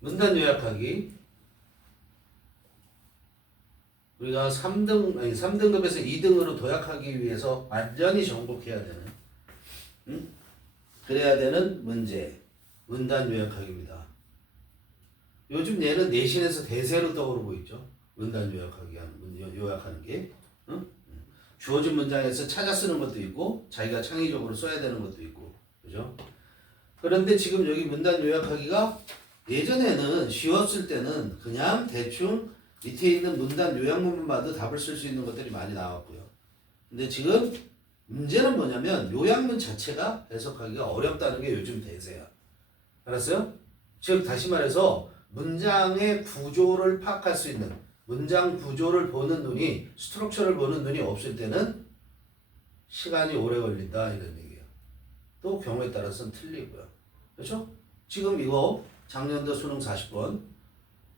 문단 요약하기. 우리가 3등급에서 2등으로 도약하기 위해서 완전히 정복해야 되는, 응? 그래야 되는 문제. 문단 요약하기입니다. 요즘 얘는 내신에서 대세로 떠오르고 있죠. 문단 요약하는 게. 응? 주어진 문장에서 찾아 쓰는 것도 있고, 자기가 창의적으로 써야 되는 것도 있고, 그죠? 그런데 지금 여기 문단 요약하기가 예전에는 쉬웠을 때는 그냥 대충 밑에 있는 문단 요약문만 봐도 답을 쓸 수 있는 것들이 많이 나왔고요. 근데 지금 문제는 뭐냐면 요약문 자체가 해석하기가 어렵다는 게 요즘 대세야. 알았어요? 즉 다시 말해서 문장의 구조를 파악할 수 있는, 문장 구조를 보는 눈이, 스트럭처를 보는 눈이 없을 때는 시간이 오래 걸린다 이런 얘기예요. 또 경우에 따라서는 틀리고요. 그렇죠? 지금 이거 작년도 수능 40번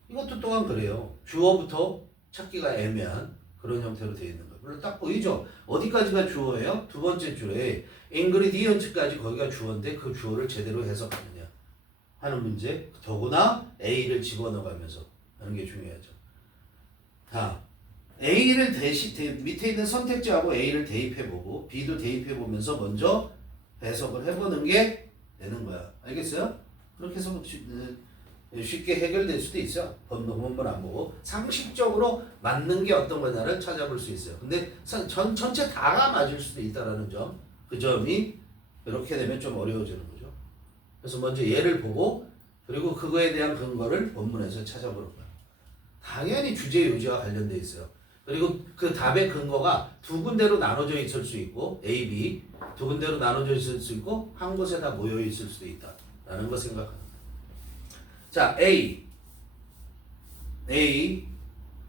이것도 또한 그래요. 주어부터 찾기가 애매한 그런 형태로 되어 있는 거예요. 물론 딱 보이죠? 어디까지가 주어예요? 두 번째 줄에 ingredients까지 거기가 주어인데 그 주어를 제대로 해석하느냐 하는 문제. 더구나 A를 집어넣어가면서 하는 게 중요하죠. 자, A를 밑에 있는 선택지하고 A를 대입해보고 B도 대입해보면서 먼저 해석을 해보는 게 되는 거야. 알겠어요? 그렇게 해서 쉽게 해결될 수도 있어요. 본문 안 보고 상식적으로 맞는 게 어떤 거냐를 찾아볼 수 있어요. 근데 전체 다가 맞을 수도 있다라는 점, 그 점이 이렇게 되면 좀 어려워지는 거죠. 그래서 먼저 얘를 보고 그리고 그거에 대한 근거를 본문에서 찾아보는 거예요. 당연히 주제 요지와 관련돼 있어요. 그리고 그 답의 근거가 두 군데로 나눠져 있을 수 있고 A, B 두 군데로 나눠져 있을 수 있고 한 곳에 다 모여 있을 수도 있다라는 거 생각합니다. 자, A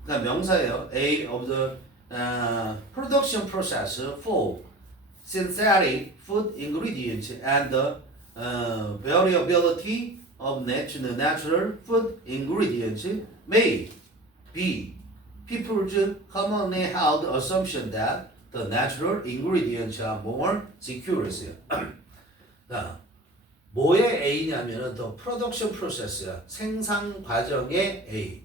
그러니까 명사예요. A of the production process for synthetic food ingredients and the variability of natural food ingredients may be people's commonly held assumption that the natural ingredients are more secure. 자, 뭐의 A냐면은 더 프로덕션 프로세스야. 생산 과정의 A.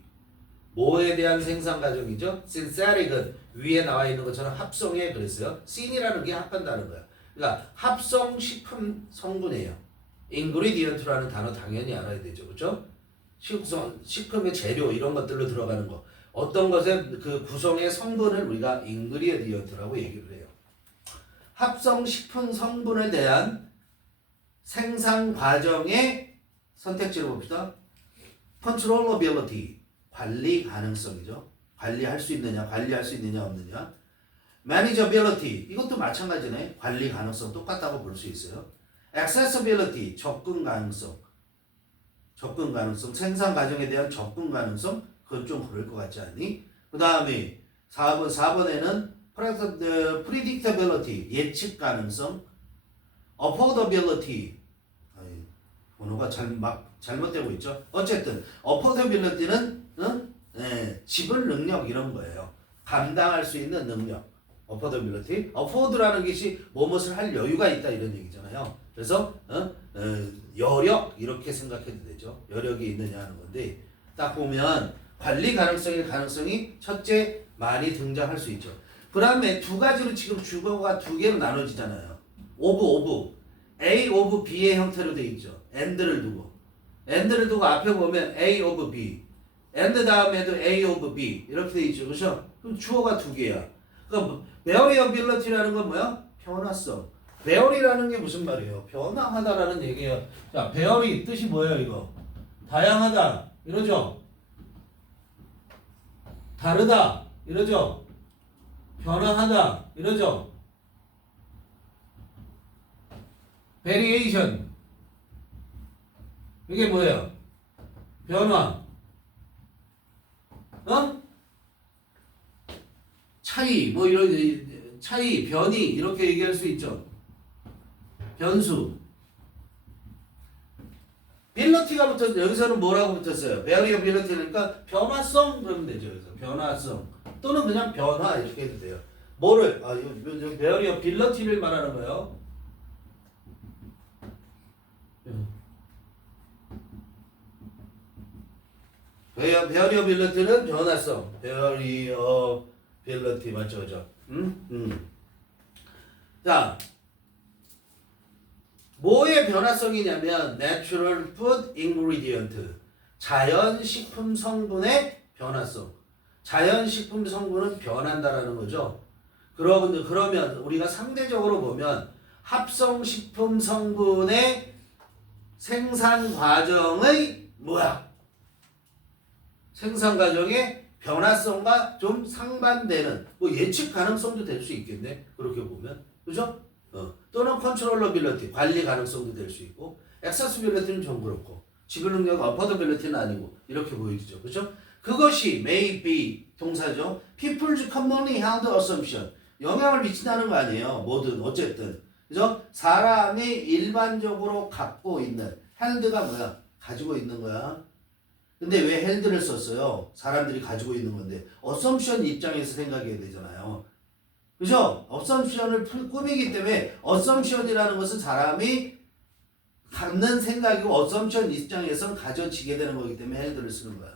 뭐에 대한 생산 과정이죠? synthetic은 위에 나와 있는 것처럼 합성에 그랬어요. syn이라는 게 합한다는 거야. 그러니까 합성 식품 성분이에요. ingredient라는 단어 당연히 알아야 되죠. 그렇죠? 식품의 재료 이런 것들로 들어가는 거. 어떤 것의 그 구성의 성분을 우리가 ingredient라고 얘기를 해요. 합성 식품 성분에 대한 생산 과정의 선택지를 봅시다. controllability, 관리 가능성이죠. 관리할 수 있느냐, 관리할 수 있느냐 없느냐. manageability, 이것도 마찬가지네. 관리 가능성 똑같다고 볼 수 있어요. accessibility, 접근 가능성, 생산 과정에 대한 접근 가능성, 그건 좀 그럴 것 같지 않니? 그 다음에 4번에는 predictability, 예측 가능성, affordability, 번호가 잘못되고 있죠. 어쨌든 affordability는 지불 능력 이런 거예요. 감당할 수 있는 능력. afford라는 것이 무엇을 할 여유가 있다 이런 얘기잖아요. 그래서 여력 이렇게 생각해도 되죠. 여력이 있느냐 하는 건데 딱 보면 관리 가능성이 첫째 많이 등장할 수 있죠. 그 다음에 두 가지로 지금 주어가 두 개로 나눠지잖아요. 오브 A of B의 형태로 되어 있죠. and를 두고 앞에 보면 A of B and 다음에도 A of B 이렇게 되어 있죠. 그렇죠? 그럼 주어가 두 개야. 그러니까 variability라는 건 뭐야? 변화성. vary라는 게 무슨 말이에요? 변화하다라는 얘기예요. 자, vary 뜻이 뭐예요, 이거? 다양하다. 이러죠? 다르다. 이러죠? 변화하다. 이러죠? variation. 이게 뭐예요? 변화. 차이, 변이 이렇게 얘기할 수 있죠. 변수. 빌러티가 붙었어요. 여기서는 뭐라고 붙었어요? variability니까 변화성 그러면 되죠. 그래서 변화성 또는 그냥 변화 이렇게 해도 돼요. 뭐를 variability를 말하는 거예요. 베어리어빌리티는 변화성. 베어리어빌리티 맞죠, 그죠? 자, 뭐의 변화성이냐면 natural food ingredient, 자연식품 성분의 변화성. 자연식품 성분은 변한다라는 거죠. 그러면 우리가 상대적으로 보면 합성식품 성분의 생산 과정의 뭐야? 생산 과정의 변화성과 좀 상반되는 뭐 예측 가능성도 될 수 있겠네. 그렇게 보면. 그죠? 또는 컨트롤러빌리티, 관리 가능성도 될 수 있고, 액세스빌리티는 좀 그렇고, 지불 능력 어퍼더빌리티는 아니고 이렇게 보이죠. 그죠? 그것이 may be 동사죠. People's commonly held assumption, 영향을 미친다는 거 아니에요. 뭐든 어쨌든. 그죠? 사람이 일반적으로 갖고 있는, held가 뭐야? 가지고 있는 거야. 근데 왜 held를 썼어요? 사람들이 가지고 있는 건데 assumption 입장에서 생각해야 되잖아요. 그죠? assumption을 꾸미기 때문에 assumption이라는 것은 사람이 갖는 생각이고 assumption 입장에선 가져지게 되는 거기 때문에 held를 쓰는 거야.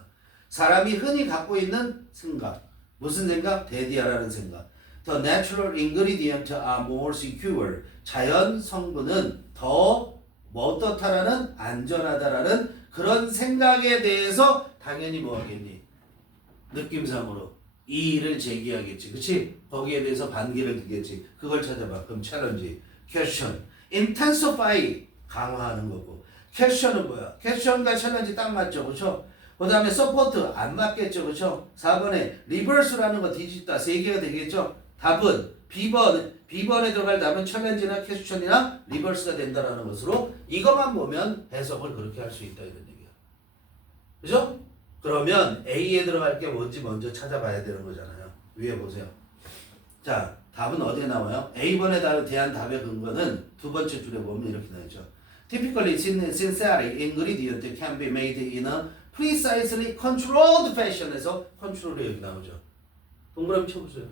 사람이 흔히 갖고 있는 생각. 무슨 생각? 데디아라는 생각. The natural ingredient are more secure. 자연 성분은 더 어떻다라는 안전하다라는 그런 생각에 대해서 당연히 뭐 하겠니? 느낌상으로 이의를 제기하겠지. 그치? 거기에 대해서 반기를 들겠지. 그걸 찾아봐. 그럼 챌린지, 퀘스천, intensify 강화하는 거고. 퀘스천은 뭐야? 퀘스천과 챌린지 딱 맞죠. 그쵸? 그 다음에 서포트 안 맞겠죠. 그쵸? 4번에 리버스라는 거 뒤집다 3개가 되겠죠. 답은 B번에 들어갈 답은 챌린지나 퀘스천이나 리버스가 된다라는 것으로 이것만 보면 해석을 그렇게 할 수 있다 이런 얘기야. 그죠? 그러면 A에 들어갈 게 뭔지 먼저 찾아봐야 되는 거잖아요. 위에 보세요. 자, 답은 어디에 나와요? A번에 대한 답의 근거는 두 번째 줄에 보면 이렇게 나오죠. Typically, synthetic ingredient can be made in a precisely controlled fashion에서 컨트롤이 여기 나오죠. 동그라미 쳐보세요.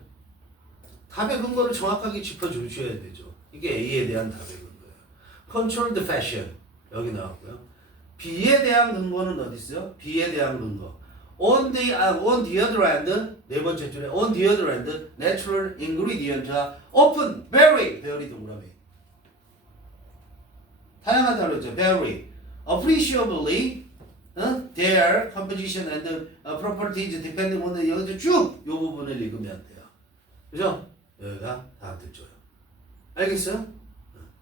답의 근거를 정확하게 짚어주셔야 되죠. 이게 A에 대한 답의 근거예요. Controlled fashion 여기 나왔고요. B에 대한 근거는 어디 있어요? B에 대한 근거. On the other hand, 네 번째 줄에 on the other hand, natural ingredient often vary 동그라미. 다양하다고 했죠. vary. appreciably their composition and properties depending on the 여기서 쭉 이 부분을 읽으면 돼요. 그죠? 여기가 다 듣죠요. 알겠어요?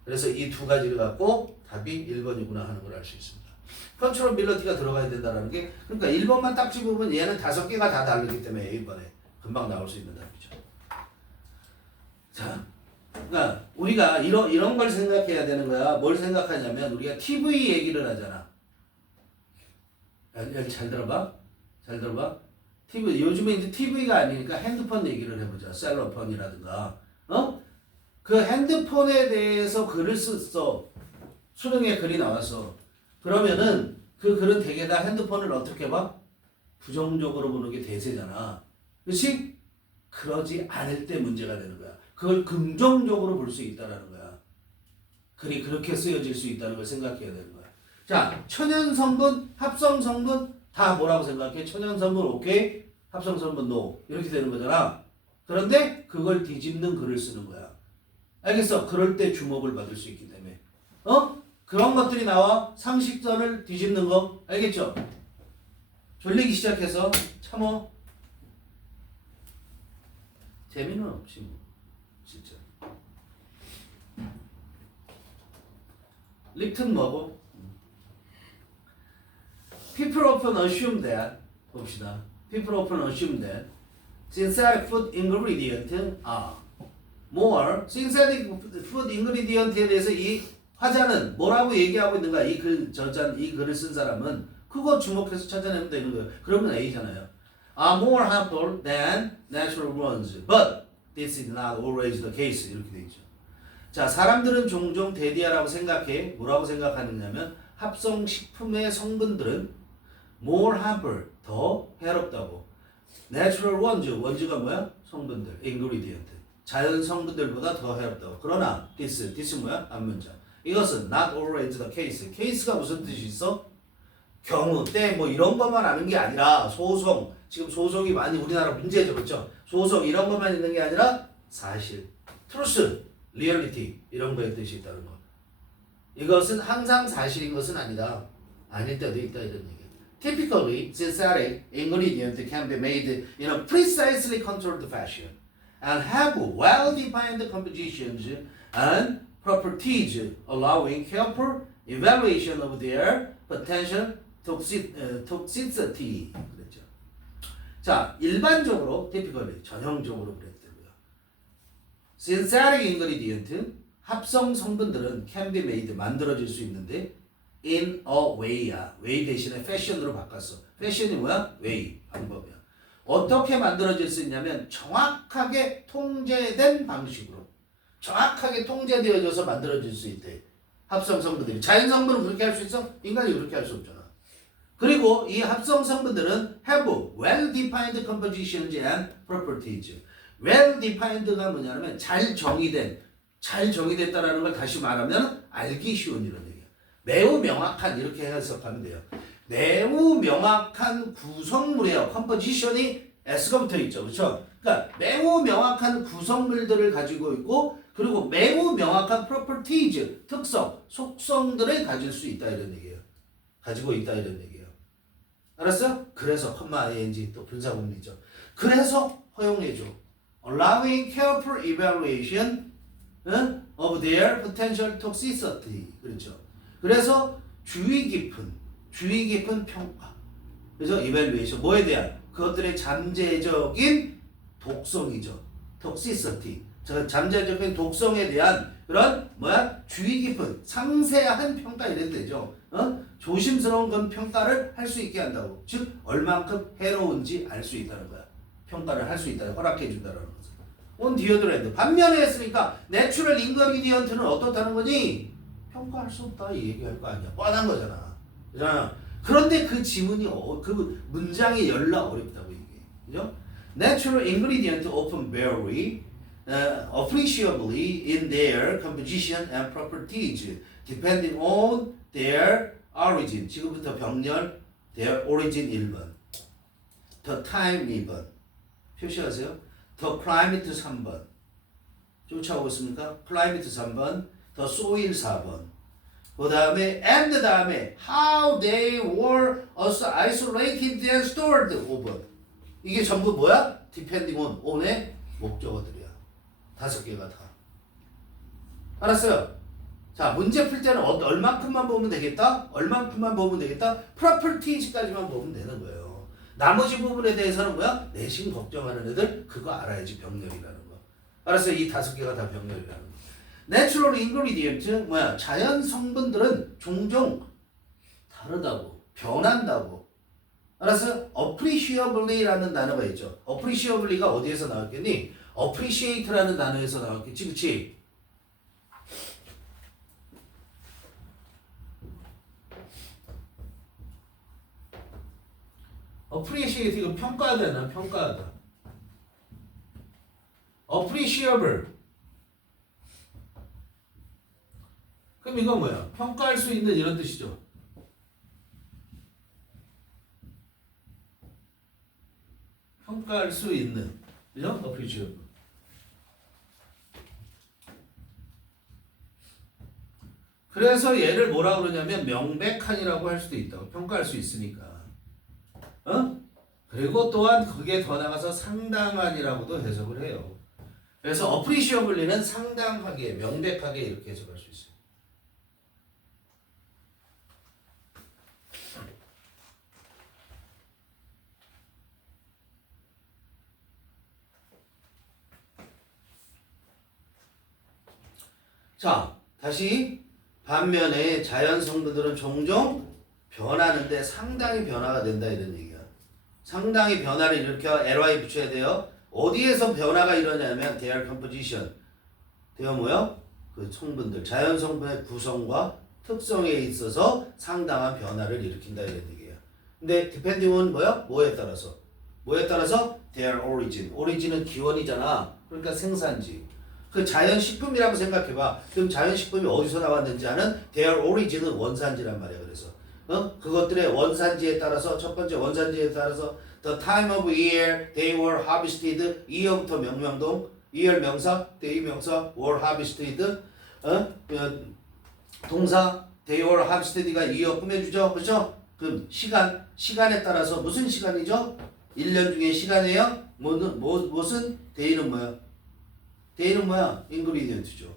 그래서 이 두 가지를 갖고 답이 1번이구나 하는 걸 알 수 있습니다. 컨트롤빌리티가 들어가야 된다는 게 그러니까 1번만 딱 집으면 얘는 5개가 다 다르기 때문에 A번에 금방 나올 수 있는 답이죠. 자, 그러니까 우리가 이런 걸 생각해야 되는 거야. 뭘 생각하냐면 우리가 TV 얘기를 하잖아. 여기 잘 들어봐. 잘 들어봐. TV 요즘에 이제 TV가 아니니까 핸드폰 얘기를 해보자. 셀러폰이라든가. 그 핸드폰에 대해서 글을 썼어. 수능에 글이 나왔어. 그러면은 그 글은 대개 다 핸드폰을 어떻게 봐? 부정적으로 보는 게 대세잖아. 그렇지? 그러지 않을 때 문제가 되는 거야. 그걸 긍정적으로 볼 수 있다라는 거야. 글이 그렇게 쓰여질 수 있다는 걸 생각해야 되는 거야. 자, 천연 성분, 합성 성분 다 뭐라고 생각해? 천연 성분 오케이, 합성 성분 노 이렇게 되는 거잖아. 그런데 그걸 뒤집는 글을 쓰는 거야. 알겠어? 그럴 때 주목을 받을 수 있기 때문에. 그런 것들이 나와. 상식선을 뒤집는 거 알겠죠? 졸리기 시작해서 참어. 재미는 없지 뭐. 진짜. 립튼 뭐고? People often assume that 봅시다. People often assume that synthetic food ingredients are more. synthetic food ingredient에 대해서 이 화자는 뭐라고 얘기하고 있는가? 이 글을 쓴 사람은 그거 주목해서 찾아내면 되는 거예요. 그러면 A잖아요. Are more harmful than natural ones, but this is not always the case. 이렇게 돼 있죠. 자, 사람들은 종종 데디아라고 생각해. 뭐라고 생각하느냐면 합성식품의 성분들은 more harmful, 더 해롭다고. natural ones, 원주가 뭐야? 성분들, ingredient. 자연 성분들보다 더 해롭다고. 그러나 this 뭐야? 앞문장. 이것은 not always the case. case가 무슨 뜻이 있어? 경우, 때 뭐 이런 것만 아는 게 아니라 소송, 지금 소송이 많이 우리나라 문제죠, 그렇죠? 소송 이런 것만 있는 게 아니라 사실, truth, reality 이런 거에 뜻이 있다는 거. 이것은 항상 사실인 것은 아니다. 아닐 때도 있다 이런 얘기. Typically, synthetic ingredient can be made in a precisely controlled fashion and have well-defined compositions and properties, allowing careful evaluation of their potential toxicity. 그랬죠. 자, 일반적으로, typically, 전형적으로 그랬더고요. Synthetic ingredient, 합성 성분들은 can be made, 만들어질 수 있는데 in a way야. way 대신에 fashion으로 바꿨어. fashion이 뭐야? way, 방법이야. 어떻게 만들어질 수 있냐면 정확하게 통제된 방식으로. 정확하게 통제되어져서 만들어질 수 있대. 합성 성분들이. 자연 성분은 그렇게 할 수 있어? 인간이 그렇게 할 수 없잖아. 그리고 이 합성 성분들은 have well-defined compositions and properties. well-defined가 뭐냐면 잘 정의됐다라는 걸 다시 말하면 알기 쉬운 이런 얘기야. 매우 명확한 이렇게 해석하면 돼요. 매우 명확한 구성물이에요. 컴포지션이 S가 붙어 있죠. 그렇죠? 그러니까 매우 명확한 구성물들을 가지고 있고 그리고 매우 명확한 properties, 특성, 속성들을 가질 수 있다 이런 얘기예요. 가지고 있다 이런 얘기예요. 알았어? 그래서 ing 또 분사구문이죠. 그래서 허용해줘. Allowing careful evaluation of their potential toxicity. 그렇죠. 그래서 주의 깊은 평가. 그래서 evaluation 뭐에 대한 그것들의 잠재적인 독성이죠. toxicity. 잠재적인 독성에 대한 그런 주의 깊은 상세한 평가 이래도 되죠. 조심스러운 건 평가를 할 수 있게 한다고. 즉 얼만큼 해로운지 알 수 있다는 거야. 평가를 할 수 있다. 허락해 준다는 거죠. on the other hand. 반면에 했으니까 내추럴 인그리디언트는 어떻다는 거니? 평가할 수 없다 이 얘기할 거 아니야. 뻔한 거잖아. 그잖아. 그런데 그 지문이 그 문장이 열라 어렵다고 얘기해. 그죠? Natural ingredient often vary appreciably in their composition and properties depending on their origin. 지금부터 병렬 their origin 1번. the time 2번. 표시하세요. the climate 3번. 쫓아오고 있습니까? climate 3번. the soil 4번. 그 다음에 and 다음에 how they were also isolated and stored 5번. 이게 전부 뭐야? depending on의 목적어들이야. 5개가 다. 알았어요? 자, 문제 풀 때는 얼만큼만 보면 되겠다? 얼만큼만 보면 되겠다? properties까지만 보면 되는 거예요. 나머지 부분에 대해서는 뭐야? 내심 걱정하는 애들 그거 알아야지 병렬이라는 거. 알았어요? 이 5개가 다 병렬이라는 거. Natural ingredient 자연 성분들은 종종 다르다고, 변한다고. 알았어요? appreciably라는 단어가 있죠. appreciably가 어디에서 나왔겠니? appreciate라는 단어에서 나왔겠지, 그치? appreciate 이거 평가하다나 평가하다. appreciable. 그럼 이건 뭐야? 평가할 수 있는 이런 뜻이죠. 평가할 수 있는, 그죠? appreciable. 그래서 얘를 뭐라 그러냐면 명백한이라고 할 수도 있다고. 평가할 수 있으니까. 그리고 또한 그게 더 나가서 상당한이라고도 해석을 해요. 그래서 appreciably는 상당하게, 명백하게 이렇게 해석할 수 있어요. 자, 다시 반면에 자연 성분들은 종종 변하는데 상당히 변화가 된다 이런 얘기야. 상당히 변화를 일으켜 ly 붙여야 돼요. 어디에서 변화가 일어나냐면 their composition. their 뭐요? 그 성분들, 자연 성분의 구성과 특성에 있어서 상당한 변화를 일으킨다 이런 얘기야. 근데 depending on 뭐요? 뭐에 따라서? 뭐에 따라서? their origin. origin은 기원이잖아. 그러니까 생산지. 그 자연식품이라고 생각해봐. 그럼 자연식품이 어디서 나왔는지 아는 their origin은 원산지란 말이야. 그래서 그것들의 원산지에 따라서 첫 번째 원산지에 따라서 the time of year they were harvested year부터 명명동 year 명사 day 명사 were harvested 동사 they were harvested가 year 꾸며주죠. 그렇죠? 그럼 시간에 따라서 무슨 시간이죠? 1년 중에 시간이에요. 무슨 day는 뭐야? day는 뭐야? ingredient죠.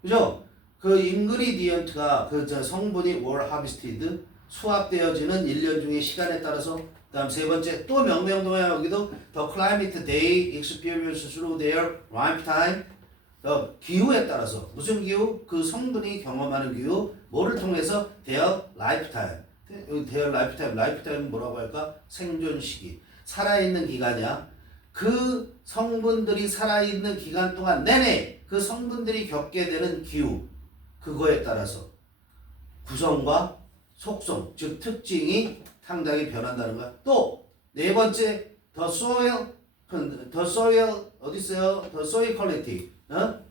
그죠? 그 ingredient가 그 성분이 were harvested 수합되어지는 1년 중에 시간에 따라서 다음 세 번째 또 명명동이야. 여기도 the climate they experience through their lifetime 기후에 따라서 무슨 기후? 그 성분이 경험하는 기후 뭐를 통해서 their lifetime their lifetime 뭐라고 할까? 생존 시기 살아있는 기간이야. 그 성분들이 살아있는 기간 동안 내내 그 성분들이 겪게 되는 기후 그거에 따라서 구성과 속성 즉 특징이 상당히 변한다는 거야. 또 네 번째 the soil 어디 있어요? the soil quality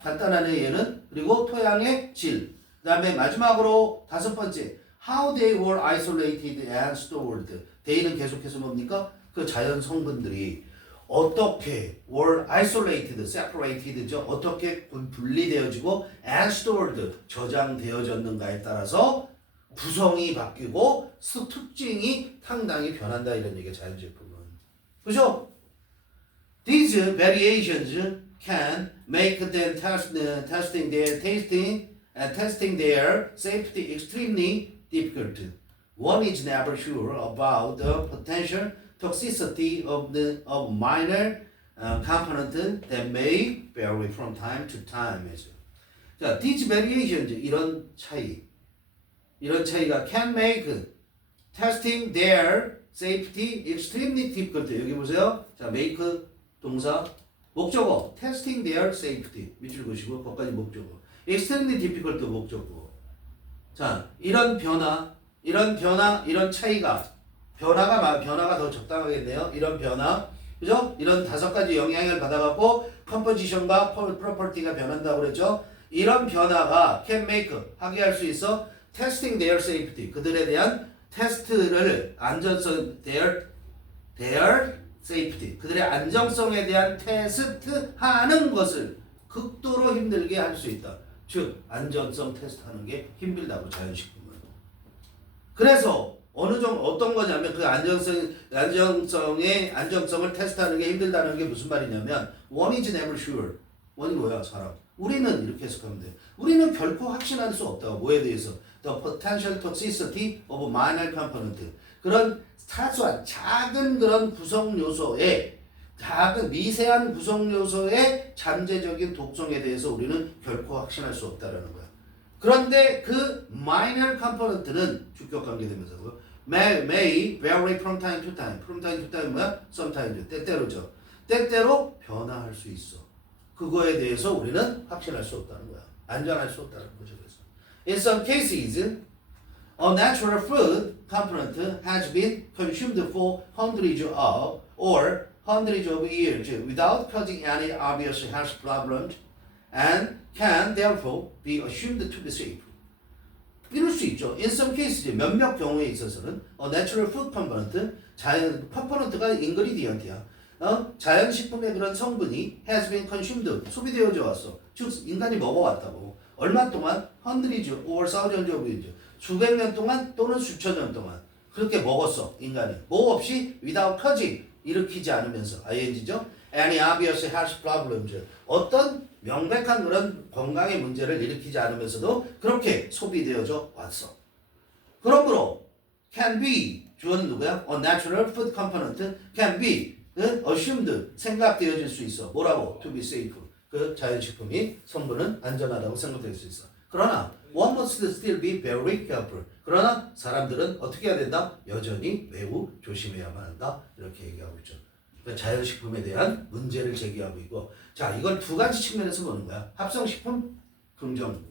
간단하네 얘는. 그리고 토양의 질. 그다음에 마지막으로 다섯 번째 how they were isolated and stored. they는 계속해서 뭡니까? 그 자연 성분들이 어떻게 were isolated, separated죠. 어떻게 분리되어지고 and stored 저장되어졌는가에 따라서 구성이 바뀌고 특징이 상당히 변한다 이런 얘기가 자연제품은. 그죠? These variations can make them testing their safety extremely difficult. One is never sure about the potential toxicity of minor component that may vary from time to time. 자, these variations 이런 차이가 can make testing their safety extremely difficult. 여기 보세요. 자, make 동사 목적어 testing their safety 밑줄 그으시고 거기까지 목적어 extremely difficult 목적어. 자, 이런 차이가 변화가 더 적당하겠네요. 이런 변화, 그죠? 이런 다섯 가지 영향을 받아갖고 컴포지션과 프로퍼티가 변한다고 그랬죠. 이런 변화가 can make 하게 할 수 있어. testing their safety 그들에 대한 테스트를 안전성 their safety 그들의 안정성에 대한 테스트하는 것을 극도로 힘들게 할 수 있다. 즉 안전성 테스트하는 게 힘들다고 자연식품은. 그래서 어떤 거냐면 그 안정성을 테스트하는 게 힘들다는 게 무슨 말이냐면 one is never sure. 원이 뭐야? 사람. 우리는 이렇게 해석하면 돼. 우리는 결코 확신할 수 없다고. 뭐에 대해서? The potential toxicity of minor component. 그런 사소한 작은 그런 구성 요소의 작은 미세한 구성 요소의 잠재적인 독성에 대해서 우리는 결코 확신할 수 없다라는 거야. 그런데 그 minor component는 주격 관계되면서 may vary from time to time. from time to time 뭐야? sometimes 때때로죠. 때때로 변화할 수 있어. 그거에 대해서 우리는 확신할 수 없다는 거야. 안전할 수 없다는 거죠. 그래서 in some cases, a natural food component has been consumed for hundreds of years without causing any obvious health problems and can therefore be assumed to be safe. 이럴 수 있죠. In some cases, 몇몇 경우에 있어서는 a natural food component, 컴포넌트가 ingredient이야. 자연식품의 그런 성분이 has been consumed, 소비되어져 왔어. 즉 인간이 먹어왔다고. 얼마 동안? hundreds or thousands of years, 수백 년 동안 또는 수천 년 동안 그렇게 먹었어. 인간이 뭐 없이 without causing, 일으키지 않으면서 ing죠. any obvious health problems, 어떤 명백한 그런 건강의 문제를 일으키지 않으면서도 그렇게 소비되어져 왔어. 그러므로 can be, 주어는 누구야? A natural food component can be assumed, 생각되어질 수 있어. 뭐라고? To be safe. 그 자연식품이 성분은 안전하다고 생각될 수 있어. 그러나 one must still be very careful. 그러나 사람들은 어떻게 해야 된다? 여전히 매우 조심해야만 한다. 이렇게 얘기하고 있죠. 그러니까 자연식품에 대한 문제를 제기하고 있고, 자, 이걸 두 가지 측면에서 보는 거야. 합성식품 긍정,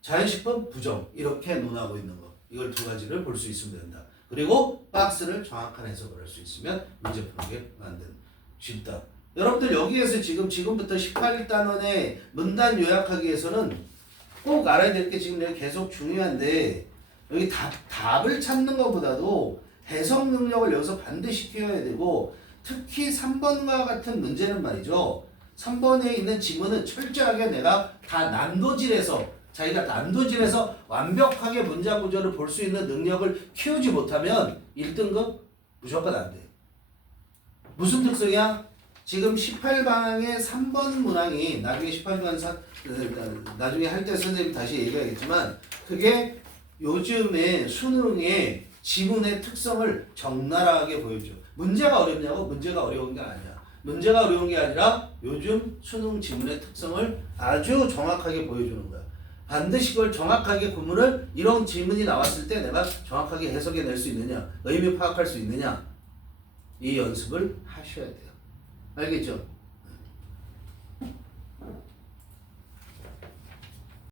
자연식품 부정, 이렇게 논하고 있는 거. 이걸 두 가지를 볼 수 있으면 된다. 그리고 박스를 정확한 해석을 할 수 있으면 문제 푸는 만든 쉽다. 여러분들 여기에서 지금부터 18단원의 문단 요약하기 위해서는 꼭 알아야 될 게 지금 내가 계속 중요한데, 여기 답을 찾는 것보다도 해석 능력을 여기서 반드시 키워야 되고 특히 3번과 같은 문제는 말이죠. 3번에 있는 지문은 철저하게 내가 다 난도질해서 자기가 난도질해서 완벽하게 문장 구조를 볼 수 있는 능력을 키우지 못하면 1등급 무조건 안 돼. 무슨 특성이야? 지금 18방의 3번 문항이 나중에 18방 나중에 할 때 선생님 다시 얘기하겠지만 그게 요즘에 수능의 지문의 특성을 적나라하게 보여줘. 문제가 어렵냐고? 문제가 어려운 게 아니야. 문제가 어려운 게 아니라 요즘 수능 지문의 특성을 아주 정확하게 보여주는 거야. 반드시 그걸 정확하게 구문을 이런 질문이 나왔을 때 내가 정확하게 해석해낼 수 있느냐, 의미 파악할 수 있느냐 이 연습을 하셔야 돼요. 알겠죠?